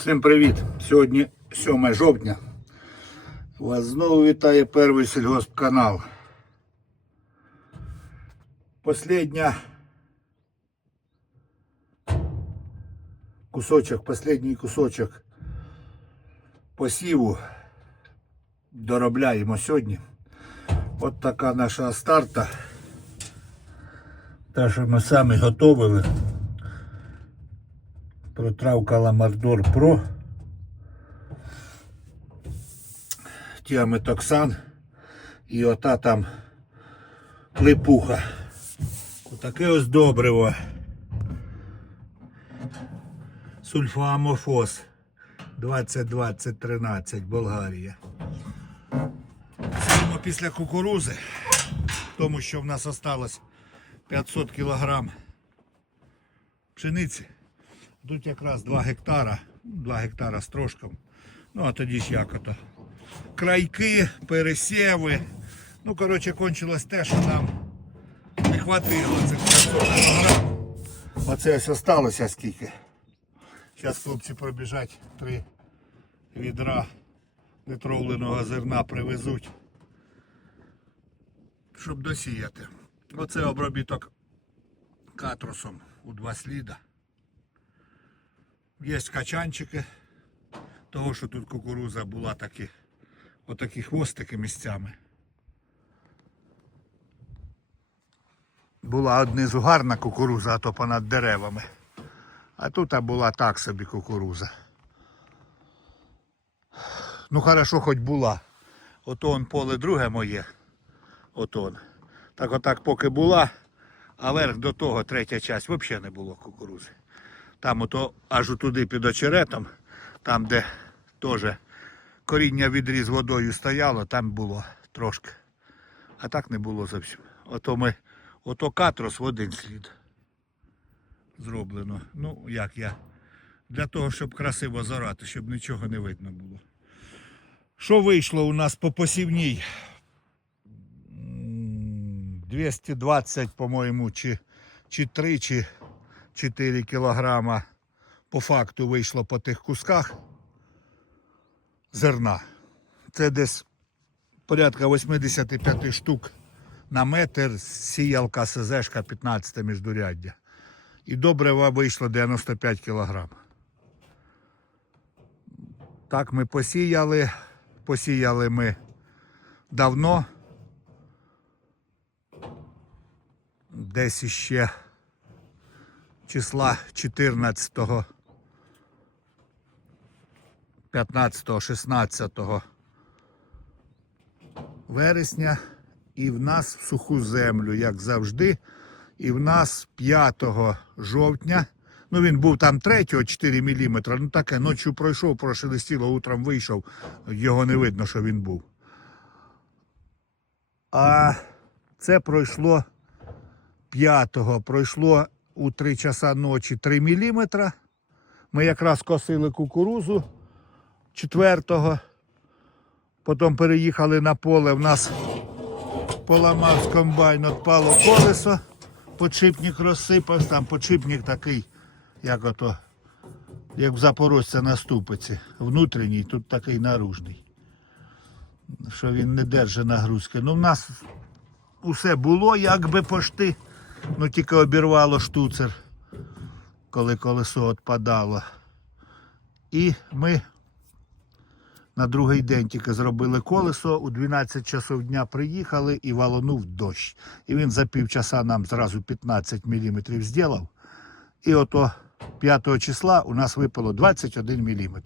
Всім привіт! Сьогодні 7 жовтня. Вас знову вітає перший сільгоспканал. Последня кусочок, последній кусочок посіву доробляємо сьогодні. От така наша старта. Те, що ми самі готовили. Протравка Ламардор Про. Тіаметоксан. І ота там липуха. Отаке ось добриво. Сульфоамофос 2020-13 Болгарія. Саме після кукурузи, тому що в нас осталось 500 кілограм пшениці. Тут якраз 2 гектара, 2 гектара з трошком. Ну а тоді ж як ото. Крайки, пересєви. Ну, коротше, кончилось те, що нам не хватило цих 500 кілограм. Оце ось осталося скільки. Зараз хлопці пробіжать три відра нетровленого зерна привезуть, щоб досіяти. Оце обробіток катрусом у два сліда. Є качанчики, того, що тут кукуруза була такі, отакі хвостики місцями. Була однизу гарна кукуруза, а то понад деревами. А тут була так собі кукуруза. Ну хорошо, хоч була. Ото он поле друге моє. Ото он. Так отак поки була, а верх до того третя часть взагалі не було кукурузи. Там ото аж туди під очеретом, там де теж коріння відріз водою стояло, там було трошки. А так не було зовсім. Ото ми, ото катрос в один слід зроблено. Ну, як я. Для того, щоб красиво зорати, щоб нічого не видно було. Що вийшло у нас по посівній? 220, по-моєму, чи, чи 3, чи 4 кілограма по факту вийшло по тих кусках зерна. Це десь порядка 85 штук на метр, сіялка СЗшка 15 міждуряддя. І добрива вийшло 95 кілограм. Так ми посіяли. Посіяли ми давно. Десь іще числа 14, 15, 16 вересня. І в нас в суху землю, як завжди. І в нас 5 жовтня. Ну він був там 3 4 мм. Ну таке ночі пройшов, прошелестіло, утром вийшов, його не видно, що він був. А це пройшло 5-го, пройшло у 3 часа ночі 3 мм. Ми якраз косили кукурузу 4-го. Потім переїхали на поле. В нас поламав з комбайн, отпало колесо, подшипник розсипався, там подшипник такий, як ото, як в Запорожця на ступиці. Внутрішній, тут такий наружний. Що він не держить нагрузки. Ну, в нас усе було, якби пошти. Ну тільки обірвало штуцер, коли колесо відпадало. І ми на другий день тільки зробили колесо, у 12 часов дня приїхали і валонув дощ. І він за півчаса нам зразу 15 мм зробив. І ото 5 числа у нас випало 21 мм.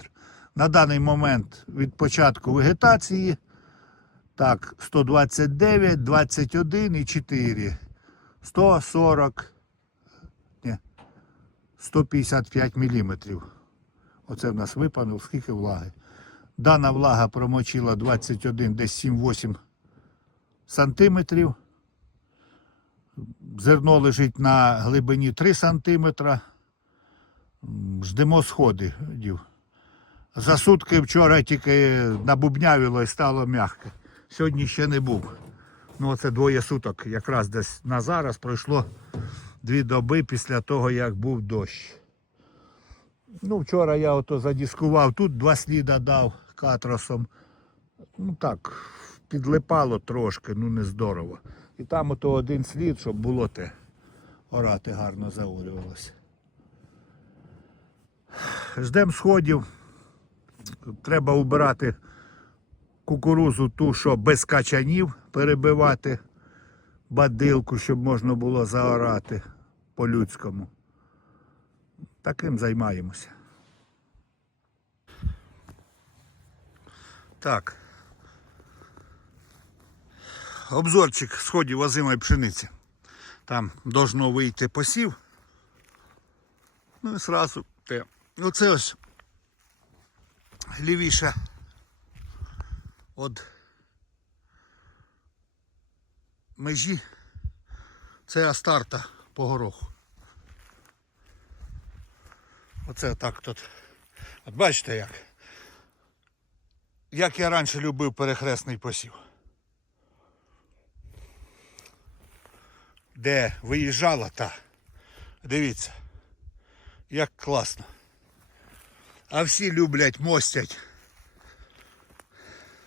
На даний момент від початку вегетації так, 129, 21 і 4. 140, ні, 155 мм. Оце в нас випало, скільки влаги. Дана влага промочила 21, десь 7-8 сантиметрів. Зерно лежить на глибині 3 сантиметра. Ждемо сходів. За сутки вчора тільки набубнявило і стало м'яке. Сьогодні ще не був. Ну, оце двоє суток, якраз десь на зараз пройшло дві доби після того, як був дощ. Ну, вчора я ото задіскував, тут два сліда дав катросом. Ну так, підлипало трошки, ну не здорово. І там ото один слід, щоб було те орати гарно заорювалося. Ждем сходів. Треба убирати кукурузу ту, що без качанів перебивати бадилку, щоб можна було заорати по-людському. Таким займаємося. Так. Обзорчик сходів озимої пшениці. Там должно вийти посів. Ну і сразу те. Оце ось лівіше від межі. Це Астарта по гороху. Оце так тут. От бачите як. Як я раніше любив перехресний посів. Де виїжджала та. Дивіться. Як класно. А всі люблять мостять.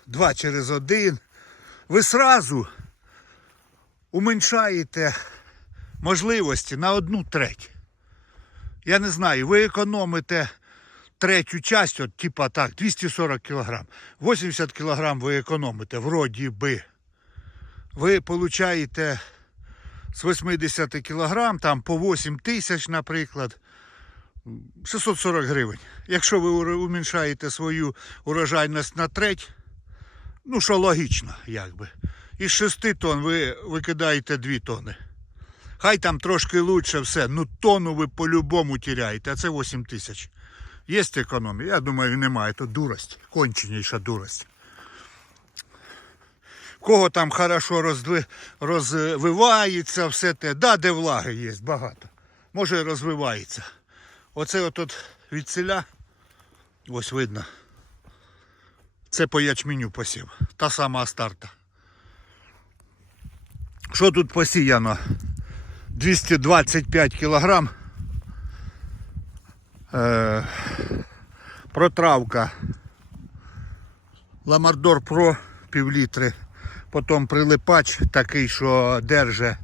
Два через один. Ви сразу уменьшаєте можливості на одну треть. Я не знаю, ви економите третю часть, от, типа так, 240 кг. 80 кг ви економите, вроді би. Ви получаєте з 80 кг, там по 8 тисяч, наприклад, 640 гривень. Якщо ви уміншаєте свою урожайність на треть, ну що логічно, якби. Із 6 тонн ви викидаєте 2 тонни. Хай там трошки лучше все, ну тонну ви по-любому тіряєте, а це 8 тисяч. Є економія? Я думаю, немає. То дурость, конченіша дурость. Кого там хорошо роздви... розвивається, все те. Да, де влаги є, багато. Може розвивається. Оце отут від селя, ось видно. Це по ячменю посів. Та сама старта. Що тут посіяно? 225 кілограм. Е, протравка. Ламардор Про півлітри. Потім прилипач такий, що держе,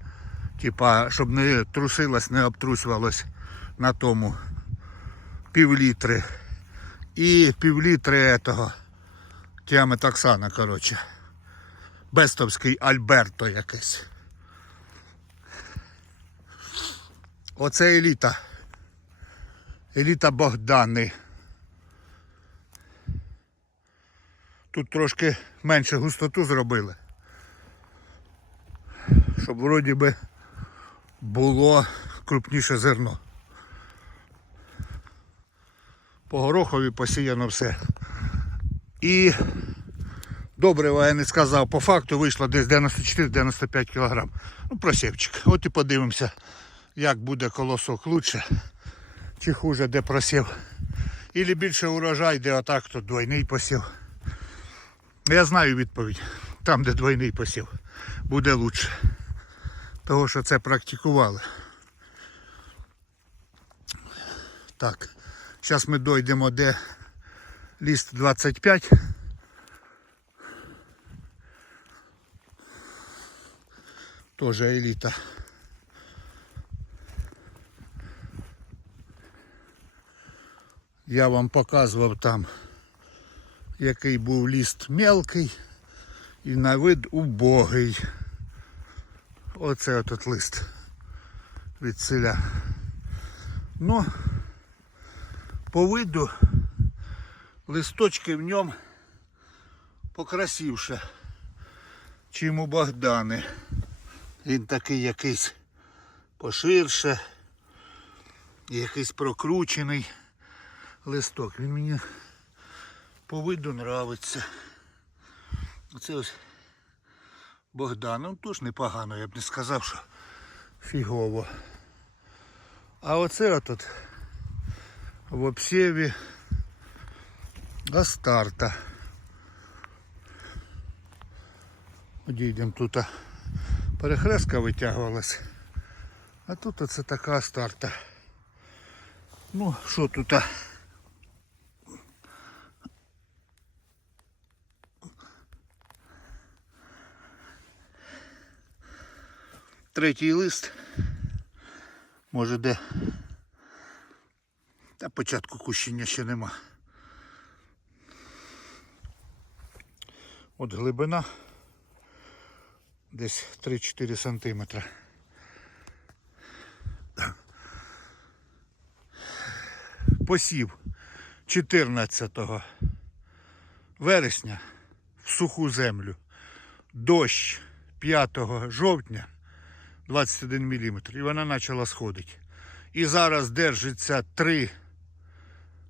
типа, щоб не трусилось, не обтрусювалось на тому півлітри. І півлітри этого тіаметоксана, коротше. Бестовський Альберто якийсь. Оце еліта. Еліта Богдани. Тут трошки менше густоту зробили. Щоб вроді би було крупніше зерно. По горохові посіяно все. І добрива я не сказав, по факту вийшло десь 94-95 кг. Ну, просівчик. От і подивимося, як буде колосок лучше чи хуже, де просів. Ілі більше урожай, де отак, то двойний посів. Я знаю відповідь. Там, де двойний посів, буде лучше. Того, що це практикували. Так, зараз ми дійдемо, де ліст 25. Тоже еліта. Я вам показував там, який був ліст мелкий і на вид убогий. Оце отут лист від селя. Ну, по виду листочки в ньому покрасивше, чим у Богдани. Він такий якийсь поширше, якийсь прокручений листок. Він мені по виду нравиться. Оце ось Богдан. Ну теж непогано, я б не сказав, що фігово. А оце отут в обсєві до старта. Одійдемо тут перехрестка витягувалась, а тут оце така старта. Ну, що тут? Третій лист. Може де? Та початку кущення ще нема. От глибина десь 3-4 сантиметра. Посів 14 вересня в суху землю. Дощ 5 жовтня 21 мм. І вона почала сходити. І зараз держиться 3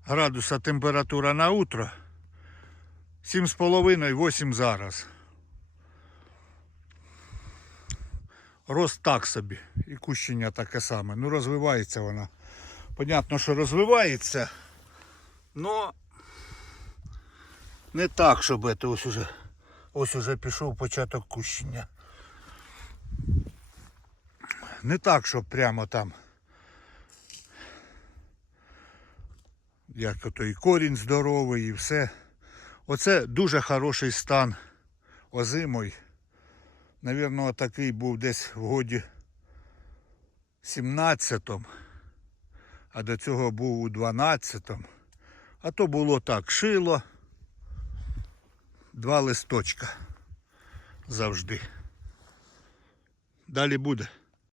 градуса температура на утро. 7,5-8 зараз. Рост так собі. І кущення таке саме. Ну розвивається вона. Понятно, що розвивається. Но не так, щоб це ось уже, ось уже пішов початок кущення. Не так, щоб прямо там. Як ото і корінь здоровий, і все. Оце дуже хороший стан озимой. Навірно, такий був десь в годі 17-му, а до цього був у 12-му. А то було так, шило, два листочка завжди. Далі буде.